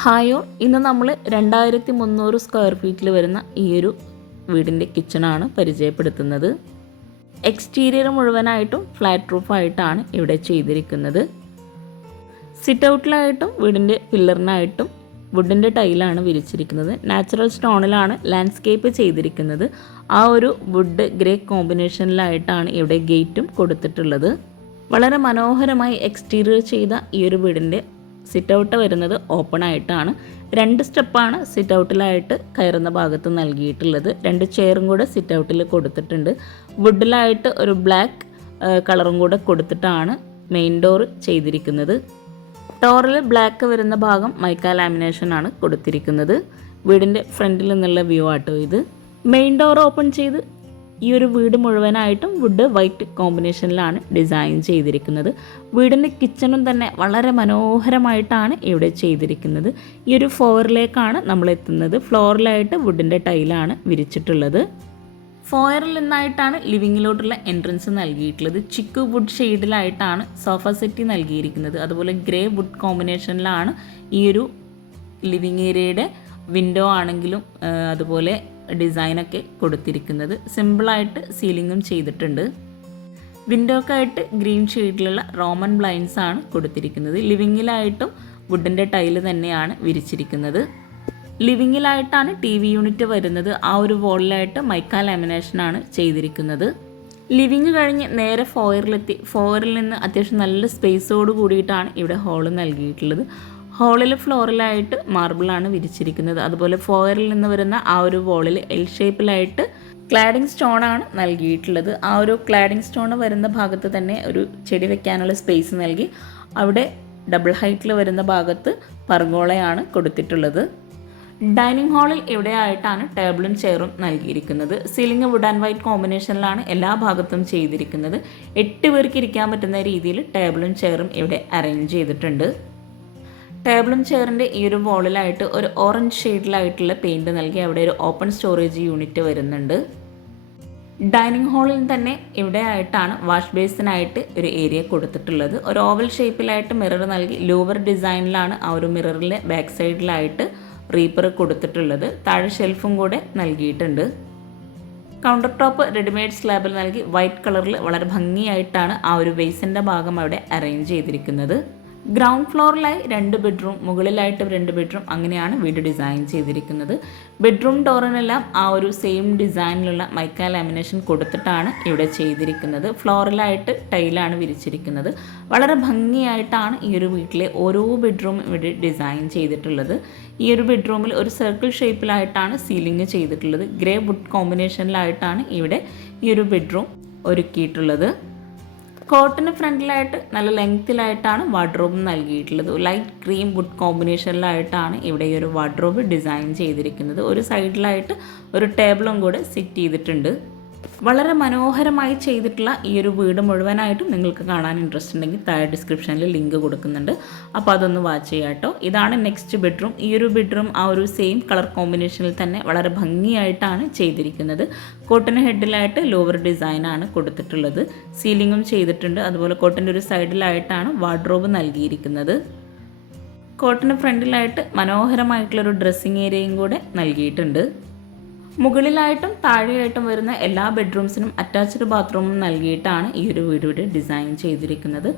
ഹായോ ഇന്ന് നമ്മൾ രണ്ടായിരത്തി മുന്നൂറ് സ്ക്വയർ ഫീറ്റിൽ വരുന്ന ഈ ഒരു വീടിന്റെ കിച്ചണാണ് പരിചയപ്പെടുത്തുന്നത്. എക്സ്റ്റീരിയർ മുഴുവനായിട്ടും ഫ്ലാറ്റ് റൂഫായിട്ടാണ് ഇവിടെ ചെയ്തിരിക്കുന്നത്. സിറ്റ് ഔട്ടിലായിട്ടും വീടിന്റെ പില്ലറിനായിട്ടും വുഡിന്റെ ടൈലാണ് വിരിച്ചിരിക്കുന്നത്. നാച്ചുറൽ സ്റ്റോണിലാണ് ലാൻഡ്സ്കേപ്പ് ചെയ്തിരിക്കുന്നത്. ആ ഒരു വുഡ് ഗ്രേ കോമ്പിനേഷനിലായിട്ടാണ് ഇവിടെ ഗേറ്റും കൊടുത്തിട്ടുള്ളത്. വളരെ മനോഹരമായി എക്സ്റ്റീരിയർ ചെയ്ത ഈ ഒരു വീടിന്റെ സിറ്റ് ഔട്ട് വരുന്നത് ഓപ്പൺ ആയിട്ടാണ്. രണ്ട് സ്റ്റെപ്പാണ് സിറ്റ് ഔട്ടിലായിട്ട് കയറുന്ന ഭാഗത്ത് നൽകിയിട്ടുള്ളത്. രണ്ട് ചെയറും കൂടെ സിറ്റ് ഔട്ടിൽ കൊടുത്തിട്ടുണ്ട്. വുഡിലായിട്ട് ഒരു ബ്ലാക്ക് കളറും കൂടെ കൊടുത്തിട്ടാണ് മെയിൻ ഡോർ ചെയ്തിരിക്കുന്നത്. ഡോറിൽ ബ്ലാക്ക് വരുന്ന ഭാഗം മൈക്ക ലാമിനേഷൻ ആണ് കൊടുത്തിരിക്കുന്നത്. വീടിന്റെ ഫ്രണ്ടിൽ നിന്നുള്ള വ്യൂ ആട്ടോ ഇത്. മെയിൻ ഡോർ ഓപ്പൺ ചെയ്ത് ഈ ഒരു വീട് മുഴുവനായിട്ടും വുഡ് വൈറ്റ് കോമ്പിനേഷനിലാണ് ഡിസൈൻ ചെയ്തിരിക്കുന്നത്. വീടിന്റെ കിച്ചണും തന്നെ വളരെ മനോഹരമായിട്ടാണ് ഇവിടെ ചെയ്തിരിക്കുന്നത്. ഈ ഒരു ഫ്ലോറിലേക്കാണ് നമ്മൾ എത്തുന്നത്. ഫ്ലോറിലായിട്ട് വുഡിന്റെ ടൈലാണ് വിരിച്ചിട്ടുള്ളത്. ഫോയറിൽ നിന്നായിട്ടാണ് ലിവിങ്ങിലോട്ടുള്ള എൻട്രൻസ് നൽകിയിട്ടുള്ളത്. ചിക്കു വുഡ് ഷെയ്ഡിലായിട്ടാണ് സോഫ സെറ്റി നൽകിയിരിക്കുന്നത്. അതുപോലെ ഗ്രേ വുഡ് കോമ്പിനേഷനിലാണ് ഈ ഒരു ലിവിങ് ഏരിയയുടെ വിൻഡോ ആണെങ്കിലും അതുപോലെ ഡിസൈനൊക്കെ കൊടുത്തിരിക്കുന്നത് സിമ്പിളായിട്ട് സീലിങ്ങും ചെയ്തിട്ടുണ്ട്. വിൻഡോക്കായിട്ട് ഗ്രീൻ ഷെയ്ഡിലുള്ള റോമൻ ബ്ലൈൻസ് ആണ് കൊടുത്തിരിക്കുന്നത്. ലിവിങ്ങിലായിട്ടും വുഡിന്റെ ടൈൽ തന്നെയാണ് വിരിച്ചിരിക്കുന്നത്. ലിവിങ്ങിലായിട്ടാണ് ടി വി യൂണിറ്റ് വരുന്നത്. ആ ഒരു വോളിലായിട്ട് മൈക്ക ലാമിനേഷനാണ് ചെയ്തിരിക്കുന്നത്. ലിവിങ് കഴിഞ്ഞ് നേരെ ഫോയറിലെത്തി. ഫോയറിൽ നിന്ന് അത്യാവശ്യം നല്ല സ്പേസോട് കൂടിയിട്ടാണ് ഇവിടെ ഹോൾ നൽകിയിട്ടുള്ളത്. ഹോളിൽ ഫ്ലോറിലായിട്ട് മാർബിളാണ് വിരിച്ചിരിക്കുന്നത്. അതുപോലെ ഫോയറിൽ നിന്ന് വരുന്ന ആ ഒരു വോളിൽ എൽ ഷേപ്പിലായിട്ട് ക്ലാഡിംഗ് സ്റ്റോണാണ് നൽകിയിട്ടുള്ളത്. ആ ഒരു ക്ലാഡിംഗ് സ്റ്റോൺ വരുന്ന ഭാഗത്ത് തന്നെ ഒരു ചെടി വെക്കാനുള്ള സ്പേസ് നൽകി. അവിടെ ഡബിൾ ഹൈറ്റിൽ വരുന്ന ഭാഗത്ത് പർഗോളയാണ് കൊടുത്തിട്ടുള്ളത്. ഡൈനിങ് ഹാളിൽ ഇവിടെയായിട്ടാണ് ടേബിളും ചെയറും നൽകിയിരിക്കുന്നത്. സീലിംഗ് വുഡ് ആൻഡ് വൈറ്റ് കോമ്പിനേഷനിലാണ് എല്ലാ ഭാഗത്തും ചെയ്തിരിക്കുന്നത്. എട്ട് പേർക്ക് ഇരിക്കാൻ പറ്റുന്ന രീതിയിൽ ടേബിളും ചെയറും ഇവിടെ അറേഞ്ച് ചെയ്തിട്ടുണ്ട്. ടേബിളും ചെയറിന്റെ ഈ ഒരു വോളിലായിട്ട് ഒരു ഓറഞ്ച് ഷെയ്ഡിലായിട്ടുള്ള പെയിന്റ് നൽകി അവിടെ ഒരു ഓപ്പൺ സ്റ്റോറേജ് യൂണിറ്റ് വരുന്നുണ്ട്. ഡൈനിങ് ഹാളിൽ തന്നെ ഇവിടെ ആയിട്ടാണ് വാഷ് ബേസിനായിട്ട് ഒരു ഏരിയ കൊടുത്തിട്ടുള്ളത്. ഒരു ഓവൽ ഷേപ്പിലായിട്ട് മിറർ നൽകി ലോവർ ഡിസൈനിലാണ് ആ ഒരു മിററിലെ ബാക്ക് സൈഡിലായിട്ട് റീപ്പർ കൊടുത്തിട്ടുള്ളത്. താഴെ ഷെൽഫും കൂടെ നൽകിയിട്ടുണ്ട്. കൗണ്ടർ ടോപ്പ് റെഡിമെയ്ഡ് സ്ലാബിൽ നൽകി വൈറ്റ് കളറിൽ വളരെ ഭംഗിയായിട്ടാണ് ആ ഒരു ബേസിന്റെ ഭാഗം അവിടെ അറേഞ്ച് ചെയ്തിരിക്കുന്നത്. ഗ്രൗണ്ട് ഫ്ലോറിലായി രണ്ട് ബെഡ്റൂം മുകളിലായിട്ട് രണ്ട് ബെഡ്റൂം അങ്ങനെയാണ് വീട് ഡിസൈൻ ചെയ്തിരിക്കുന്നത്. ബെഡ്റൂം ഡോറിനെല്ലാം ആ ഒരു സെയിം ഡിസൈനിലുള്ള മൈക്ക ലാമിനേഷൻ കൊടുത്തിട്ടാണ് ഇവിടെ ചെയ്തിരിക്കുന്നത്. ഫ്ലോറിലായിട്ട് ടൈലാണ് വിരിച്ചിരിക്കുന്നത്. വളരെ ഭംഗിയായിട്ടാണ് ഈ ഒരു വീട്ടിലെ ഓരോ ബെഡ്റൂം ഇവിടെ ഡിസൈൻ ചെയ്തിട്ടുള്ളത്. ഈ ഒരു ബെഡ്റൂമിൽ ഒരു സർക്കിൾ ഷേപ്പിലായിട്ടാണ് സീലിംഗ് ചെയ്തിട്ടുള്ളത്. ഗ്രേ വുഡ് കോമ്പിനേഷനിലായിട്ടാണ് ഇവിടെ ഈ ഒരു ബെഡ്റൂം ഒരുക്കിയിട്ടുള്ളത്. കോട്ടിന് ഫ്രണ്ടിലായിട്ട് നല്ല ലെങ്ത്തിലായിട്ടാണ് വാർഡ്രോബ് നൽകിയിട്ടുള്ളത്. ലൈറ്റ് ക്രീം വുഡ് കോമ്പിനേഷനിലായിട്ടാണ് ഇവിടെ ഈ ഒരു വാർഡ്രോബ് ഡിസൈൻ ചെയ്തിരിക്കുന്നത്. ഒരു സൈഡിലായിട്ട് ഒരു ടേബിളും കൂടെ സെറ്റ് ചെയ്തിട്ടുണ്ട്. വളരെ മനോഹരമായി ചെയ്തിട്ടുള്ള ഈ ഒരു വീട് മുഴുവനായിട്ടും നിങ്ങൾക്ക് കാണാൻ ഇൻട്രസ്റ്റ് ഉണ്ടെങ്കിൽ താഴെ ഡിസ്ക്രിപ്ഷനിൽ ലിങ്ക് കൊടുക്കുന്നുണ്ട്. അപ്പോൾ അതൊന്ന് വാച്ച് ചെയ്യാം കേട്ടോ. ഇതാണ് നെക്സ്റ്റ് ബെഡ്റൂം ഈ ഒരു ബെഡ്റൂം ആ ഒരു സെയിം കളർ കോമ്പിനേഷനിൽ തന്നെ വളരെ ഭംഗിയായിട്ടാണ് ചെയ്തിരിക്കുന്നത്. കോട്ടൺ ഹെഡിലായിട്ട് ലോവർ ഡിസൈനാണ് കൊടുത്തിട്ടുള്ളത്. സീലിങ്ങും ചെയ്തിട്ടുണ്ട്. അതുപോലെ കോട്ടന്റെ ഒരു സൈഡിലായിട്ടാണ് വാർഡ്രോബ് നൽകിയിരിക്കുന്നത്. കോട്ടൺ ഫ്രണ്ടിലായിട്ട് മനോഹരമായിട്ടുള്ളൊരു ഡ്രസ്സിങ് ഏരിയയും കൂടെ നൽകിയിട്ടുണ്ട്. മുകളിലായിട്ടും താഴെയായിട്ടും വരുന്ന എല്ലാ ബെഡ്റൂംസിനും അറ്റാച്ച്ഡ് ബാത്റൂമും നൽകിയിട്ടാണ് ഈ ഒരു വീടിവിടെ ഡിസൈൻ ചെയ്തിരിക്കുന്നത്.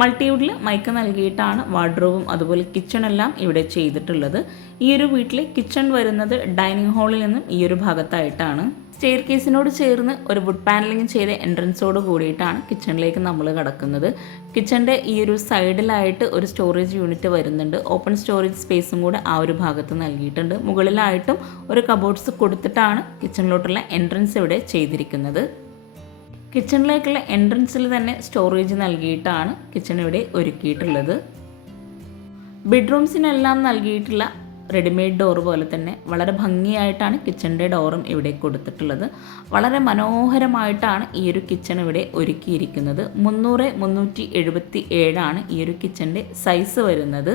മൾട്ടിവുഡിൽ മൈക്ക് നൽകിയിട്ടാണ് വാർഡ്രോബും അതുപോലെ കിച്ചണെല്ലാം ഇവിടെ ചെയ്തിട്ടുള്ളത്. ഈ ഒരു വീട്ടിലെ കിച്ചൺ വരുന്നത് ഡൈനിങ് ഹാളിൽ നിന്നും ഈ ഒരു ഭാഗത്തായിട്ടാണ്. സ്റ്റെയർ കേസിനോട് ചേർന്ന് ഒരു വുഡ് പാനലിംഗ് ചെയ്ത എൻട്രൻസോട് കൂടിയിട്ടാണ് കിച്ചണിലേക്ക് നമ്മൾ കടക്കുന്നത്. കിച്ചണിന്റെ ഈ ഒരു സൈഡിലായിട്ട് ഒരു സ്റ്റോറേജ് യൂണിറ്റ് വരുന്നുണ്ട്. ഓപ്പൺ സ്റ്റോറേജ് സ്പേസും കൂടെ ആ ഒരു ഭാഗത്ത് നൽകിയിട്ടുണ്ട്. മുകളിലായിട്ടും ഒരു കബോർഡ്സ് കൊടുത്തിട്ടാണ് കിച്ചണിലോട്ടുള്ള എൻട്രൻസ് ഇവിടെ ചെയ്തിരിക്കുന്നത്. കിച്ചണിലേക്കുള്ള എൻട്രൻസിൽ തന്നെ സ്റ്റോറേജ് നൽകിയിട്ടാണ് കിച്ചൺ ഇവിടെ ഒരുക്കിയിട്ടുള്ളത്. ബെഡ്റൂംസിനെല്ലാം നൽകിയിട്ടുള്ള റെഡിമെയ്ഡ് ഡോർ പോലെ തന്നെ വളരെ ഭംഗിയായിട്ടാണ് കിച്ചണിന്റെ ഡോറും ഇവിടെ കൊടുത്തിട്ടുള്ളത്. വളരെ മനോഹരമായിട്ടാണ് ഈ ഒരു കിച്ചൺ ഇവിടെ ഒരുക്കിയിരിക്കുന്നത്. മുന്നൂറ് മുന്നൂറ്റി എഴുപത്തി ഏഴാണ് ഈ ഒരു കിച്ചണിന്റെ സൈസ് വരുന്നത്.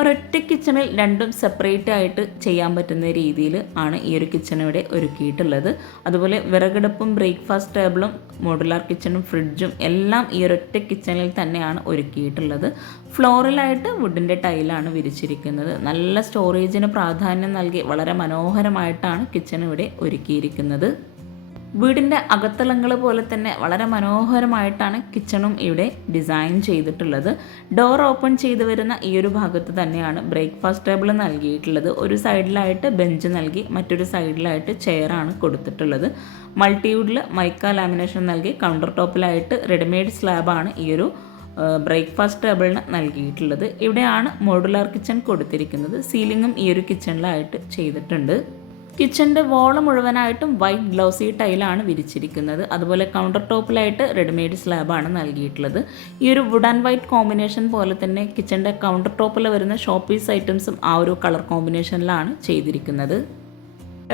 ഒരൊറ്റ കിച്ചണിൽ രണ്ടും സെപ്പറേറ്റ് ആയിട്ട് ചെയ്യാൻ പറ്റുന്ന രീതിയിൽ ആണ് ഈ ഒരു കിച്ചൺ ഇവിടെ ഒരുക്കിയിട്ടുള്ളത്. അതുപോലെ വിറകടുപ്പും ബ്രേക്ക്ഫാസ്റ്റ് ടേബിളും മോഡുലാർ കിച്ചണും ഫ്രിഡ്ജും എല്ലാം ഈ ഒരൊറ്റ കിച്ചണിൽ തന്നെയാണ് ഒരുക്കിയിട്ടുള്ളത്. ഫ്ലോറിലായിട്ട് വുഡിന്റെ ടൈലാണ് വിരിച്ചിരിക്കുന്നത്. നല്ല സ്റ്റോറേജിന് പ്രാധാന്യം നൽകി വളരെ മനോഹരമായിട്ടാണ് കിച്ചൺ ഇവിടെ ഒരുക്കിയിരിക്കുന്നത്. വീടിന്റെ അകത്തളങ്ങൾ പോലെ തന്നെ വളരെ മനോഹരമായിട്ടാണ് കിച്ചണും ഇവിടെ ഡിസൈൻ ചെയ്തിട്ടുള്ളത്. ഡോർ ഓപ്പൺ ചെയ്തു വരുന്ന ഈ ഒരു ഭാഗത്ത് തന്നെയാണ് ബ്രേക്ക്ഫാസ്റ്റ് ടേബിൾ നൽകിയിട്ടുള്ളത്. ഒരു സൈഡിലായിട്ട് ബെഞ്ച് നൽകി മറ്റൊരു സൈഡിലായിട്ട് ചെയറാണ് കൊടുത്തിട്ടുള്ളത്. മൾട്ടിവുഡിൽ മൈക്ക ലാമിനേഷൻ നൽകി കൗണ്ടർ ടോപ്പിലായിട്ട് റെഡിമെയ്ഡ് സ്ലാബാണ് ഈ ഒരു ബ്രേക്ക്ഫാസ്റ്റ് ടേബിളിന് നൽകിയിട്ടുള്ളത്. ഇവിടെയാണ് മോഡുലാർ കിച്ചൺ കൊടുത്തിരിക്കുന്നത്. സീലിങ്ങും ഈ ഒരു കിച്ചണിലായിട്ട് ചെയ്തിട്ടുണ്ട്. കിച്ചന്റെ വോള മുഴുവനായിട്ടും വൈറ്റ് ഗ്ലൗസി ടൈലാണ് വിരിച്ചിരിക്കുന്നത്. അതുപോലെ കൗണ്ടർ ടോപ്പിലായിട്ട് റെഡിമെയ്ഡ് സ്ലാബാണ് നൽകിയിട്ടുള്ളത്. ഈ ഒരു വുഡ് ആൻഡ് വൈറ്റ് കോമ്പിനേഷൻ പോലെ തന്നെ കിച്ചന്റെ കൗണ്ടർ ടോപ്പിൽ വരുന്ന ഷോപ്പീസ് ഐറ്റംസും ആ ഒരു കളർ കോമ്പിനേഷനിലാണ് ചെയ്തിരിക്കുന്നത്.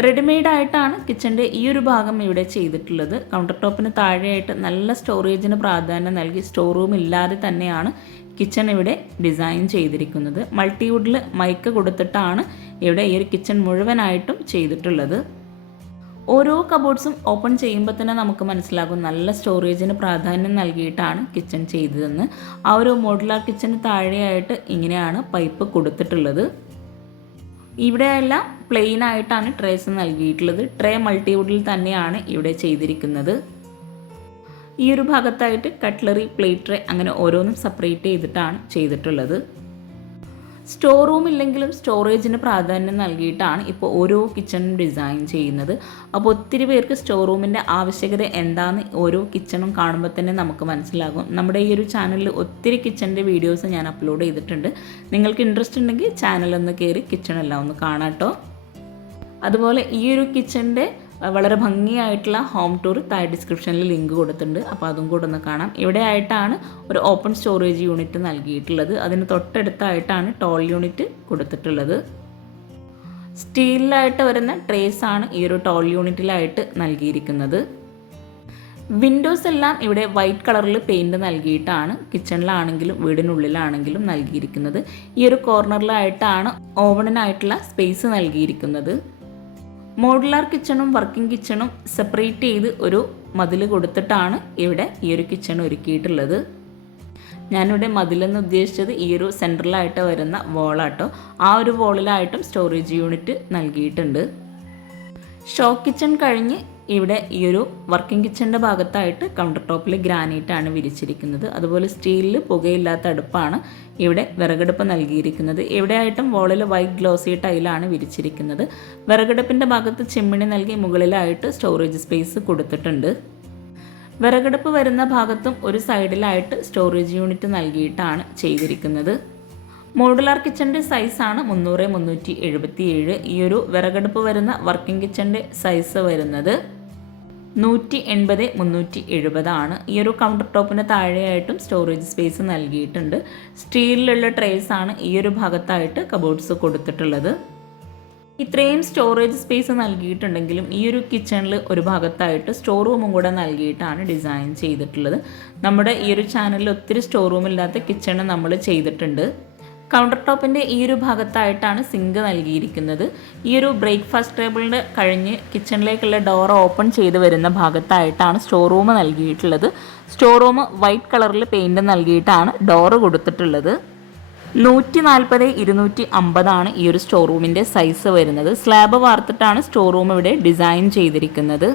റെഡിമെയ്ഡ് ആയിട്ടാണ് കിച്ചന്റെ ഈ ഒരു ഭാഗം ഇവിടെ ചെയ്തിട്ടുള്ളത്. കൗണ്ടർ ടോപ്പിന് താഴെയായിട്ട് നല്ല സ്റ്റോറേജിന് പ്രാധാന്യം നൽകി സ്റ്റോർ റൂം ഇല്ലാതെ തന്നെയാണ് കിച്ചൺ ഇവിടെ ഡിസൈൻ ചെയ്തിരിക്കുന്നത്. മൾട്ടിവുഡിൽ മൈക്ക് കൊടുത്തിട്ടാണ് ഇവിടെ ഈ ഒരു കിച്ചൺ മുഴുവനായിട്ടും ചെയ്തിട്ടുള്ളത്. ഓരോ കബോർഡ്സും ഓപ്പൺ ചെയ്യുമ്പോൾ തന്നെ നമുക്ക് മനസ്സിലാകും നല്ല സ്റ്റോറേജിന് പ്രാധാന്യം നൽകിയിട്ടാണ് കിച്ചൺ ചെയ്തതെന്ന്. ആ ഒരു മോഡുലാർ കിച്ചന് താഴെയായിട്ട് ഇങ്ങനെയാണ് പൈപ്പ് കൊടുത്തിട്ടുള്ളത്. ഇവിടെയെല്ലാം പ്ലെയിൻ ആയിട്ടാണ് ട്രേസ് നൽകിയിട്ടുള്ളത്. ട്രേ മൾട്ടിവുഡിൽ തന്നെയാണ് ഇവിടെ ചെയ്തിരിക്കുന്നത്. ഈ ഒരു ഭാഗത്തായിട്ട് കട്ട്ലറി പ്ലേറ്റ് അങ്ങനെ ഓരോന്നും സെപ്പറേറ്റ് ചെയ്തിട്ടാണ് ചെയ്തിട്ടുള്ളത്. സ്റ്റോർ റൂം ഇല്ലെങ്കിലും സ്റ്റോറേജിന് പ്രാധാന്യം നൽകിയിട്ടാണ് ഇപ്പോൾ ഓരോ കിച്ചണും ഡിസൈൻ ചെയ്യുന്നത്. അപ്പോൾ ഒത്തിരി പേർക്ക് സ്റ്റോർ റൂമിന്റെ ആവശ്യകത എന്താണെന്ന് ഓരോ കിച്ചണും കാണുമ്പോൾ തന്നെ നമുക്ക് മനസ്സിലാകും. നമ്മുടെ ഈ ഒരു ചാനലിൽ ഒത്തിരി കിച്ചണിന്റെ വീഡിയോസ് ഞാൻ അപ്ലോഡ് ചെയ്തിട്ടുണ്ട്. നിങ്ങൾക്ക് ഇൻട്രസ്റ്റ് ഉണ്ടെങ്കിൽ ചാനലൊന്ന് കയറി കിച്ചണെല്ലാം ഒന്ന് കാണാം കേട്ടോ. അതുപോലെ ഈ ഒരു കിച്ചണിന്റെ വളരെ ഭംഗിയായിട്ടുള്ള ഹോം ടൂർ താഴെ ഡിസ്ക്രിപ്ഷനിൽ ലിങ്ക് കൊടുത്തിട്ടുണ്ട്. അപ്പോൾ അതും കൂടെ ഒന്ന് കാണാം. ഇവിടെ ആയിട്ടാണ് ഒരു ഓപ്പൺ സ്റ്റോറേജ് യൂണിറ്റ് നൽകിയിട്ടുള്ളത്. അതിന് തൊട്ടടുത്തായിട്ടാണ് ടോൾ യൂണിറ്റ് കൊടുത്തിട്ടുള്ളത്. സ്റ്റീലിലായിട്ട് വരുന്ന ട്രേസ് ആണ് ഈ ഒരു ടോൾ യൂണിറ്റിലായിട്ട് നൽകിയിരിക്കുന്നത്. വിൻഡോസ് എല്ലാം ഇവിടെ വൈറ്റ് കളറിൽ പെയിന്റ് നൽകിയിട്ടാണ് കിച്ചണിലാണെങ്കിലും വീടിനുള്ളിലാണെങ്കിലും നൽകിയിരിക്കുന്നത്. ഈ ഒരു കോർണറിലായിട്ടാണ് ഓവണിനായിട്ടുള്ള സ്പേസ് നൽകിയിരിക്കുന്നത്. മോഡുലാർ കിച്ചണും വർക്കിംഗ് കിച്ചണും സെപ്പറേറ്റ് ചെയ്ത് ഒരു മതിൽ കൊടുത്തിട്ടാണ് ഇവിടെ ഈ ഒരു കിച്ചൺ ഒരുക്കിയിട്ടുള്ളത്. ഞാനിവിടെ മതിലെന്ന് ഉദ്ദേശിച്ചത് ഈ ഒരു സെൻട്രലായിട്ട് വരുന്ന വോളാട്ടോ ആ ഒരു വോളിലായിട്ടും സ്റ്റോറേജ് യൂണിറ്റ് നൽകിയിട്ടുണ്ട്. ഷോ കിച്ചൺ കഴിഞ്ഞ് ഇവിടെ ഈ ഒരു വർക്കിംഗ് കിച്ചണിന്റെ ഭാഗത്തായിട്ട് കൗണ്ടർ ടോപ്പിൽ ഗ്രാനൈറ്റാണ് വിരിച്ചിരിക്കുന്നത്. അതുപോലെ സ്റ്റീലിൽ പുകയില്ലാത്ത അടുപ്പാണ് ഇവിടെ വിറകടുപ്പ് നൽകിയിരിക്കുന്നത്. എവിടെയായിട്ടും വോളിൽ വൈറ്റ് ഗ്ലോസി ടൈലാണ് വിരിച്ചിരിക്കുന്നത്. വിറകടുപ്പിന്റെ ഭാഗത്ത് ചിമ്മിണി നൽകി മുകളിലായിട്ട് സ്റ്റോറേജ് സ്പേസ് കൊടുത്തിട്ടുണ്ട്. വിറകടുപ്പ് വരുന്ന ഭാഗത്തും ഒരു സൈഡിലായിട്ട് സ്റ്റോറേജ് യൂണിറ്റ് നൽകിയിട്ടാണ് ചെയ്തിരിക്കുന്നത്. മോഡുലാർ കിച്ചന്റെ സൈസാണ് മുന്നൂറ് മുന്നൂറ്റി എഴുപത്തി ഏഴ് ഈ ഒരു വിറകടുപ്പ് വരുന്ന വർക്കിംഗ് കിച്ചന്റെ സൈസ് വരുന്നത്. നൂറ്റി എൺപത് മുന്നൂറ്റി എഴുപതാണ് ഈ ഒരു കൗണ്ടർ ടോപ്പിന് താഴെയായിട്ടും സ്റ്റോറേജ് സ്പേസ് നൽകിയിട്ടുണ്ട്. സ്റ്റീലിലുള്ള ട്രേസ് ആണ് ഈ ഒരു ഭാഗത്തായിട്ട് കബോർഡ്സ് കൊടുത്തിട്ടുള്ളത്. ഇത്രയും സ്റ്റോറേജ് സ്പേസ് നൽകിയിട്ടുണ്ടെങ്കിലും ഈ ഒരു കിച്ചണിൽ ഒരു ഭാഗത്തായിട്ട് സ്റ്റോർ റൂമും കൂടെ നൽകിയിട്ടാണ് ഡിസൈൻ ചെയ്തിട്ടുള്ളത്. നമ്മുടെ ഈ ഒരു ചാനലിൽ ഒത്തിരി സ്റ്റോർ റൂം ഇല്ലാത്ത കിച്ചണ് നമ്മൾ ചെയ്തിട്ടുണ്ട്. കൗണ്ടർ ടോപ്പിന്റെ ഈ ഒരു ഭാഗത്തായിട്ടാണ് സിങ്ക് നൽകിയിരിക്കുന്നത്. ഈ ഒരു ബ്രേക്ക്ഫാസ്റ്റ് ടേബിളിന്റെ കഴിഞ്ഞ് കിച്ചണിലേക്കുള്ള ഡോർ ഓപ്പൺ ചെയ്ത് വരുന്ന ഭാഗത്തായിട്ടാണ് സ്റ്റോർ റൂം നൽകിയിട്ടുള്ളത്. സ്റ്റോർ റൂം വൈറ്റ് കളറിൽ പെയിന്റ് നൽകിയിട്ടാണ് ഡോറ് കൊടുത്തിട്ടുള്ളത്. നൂറ്റി നാൽപ്പത് ഇരുന്നൂറ്റി അമ്പതാണ് ഈ ഒരു സ്റ്റോർ റൂമിന്റെ സൈസ് വരുന്നത്. സ്ലാബ് വാർത്തിട്ടാണ് സ്റ്റോർ റൂം ഇവിടെ ഡിസൈൻ ചെയ്തിരിക്കുന്നത്.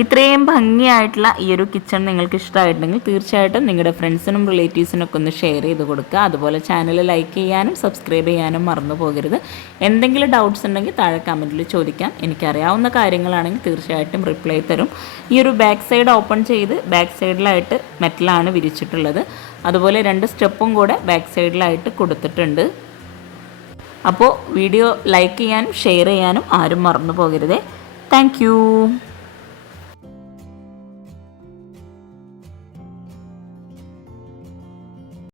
ഇത്രയും ഭംഗിയായിട്ടുള്ള ഈ ഒരു കിച്ചൺ നിങ്ങൾക്ക് ഇഷ്ടമായിട്ടുണ്ടെങ്കിൽ തീർച്ചയായിട്ടും നിങ്ങളുടെ ഫ്രണ്ട്സിനും റിലേറ്റീവ്സിനൊക്കെ ഒന്ന് ഷെയർ ചെയ്ത് കൊടുക്കുക. അതുപോലെ ചാനൽ ലൈക്ക് ചെയ്യാനും സബ്സ്ക്രൈബ് ചെയ്യാനും മറന്നു പോകരുത്. എന്തെങ്കിലും ഡൗട്ട്സ് ഉണ്ടെങ്കിൽ താഴെ കമന്റിൽ ചോദിക്കാം. എനിക്കറിയാവുന്ന കാര്യങ്ങളാണെങ്കിൽ തീർച്ചയായിട്ടും റിപ്ലൈ തരും. ഈ ഒരു ബാക്ക് സൈഡ് ഓപ്പൺ ചെയ്ത് ബാക്ക് സൈഡിലായിട്ട് മെറ്റലാണ് വിരിച്ചിട്ടുള്ളത്. അതുപോലെ രണ്ട് സ്റ്റെപ്പും കൂടെ ബാക്ക് സൈഡിലായിട്ട് കൊടുത്തിട്ടുണ്ട്. അപ്പോൾ വീഡിയോ ലൈക്ക് ചെയ്യാനും ഷെയർ ചെയ്യാനും ആരും മറന്നു പോകരുതേ. താങ്ക്